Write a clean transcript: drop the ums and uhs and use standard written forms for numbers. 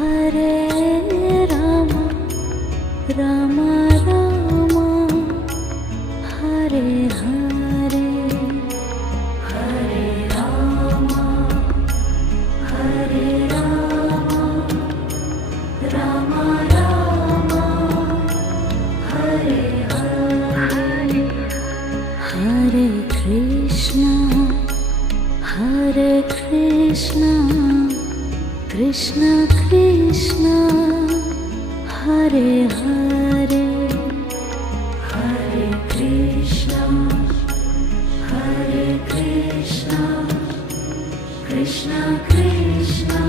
Hare Rama, Rama Rama, Hare Hare, Hare Rama, Hare Rama, Rama Rama, Hare Hare, Hare Krishna, Hare Krishna, Krishna Krishna, Hare Hare, Hare Krishna, Hare Krishna, Krishna Krishna,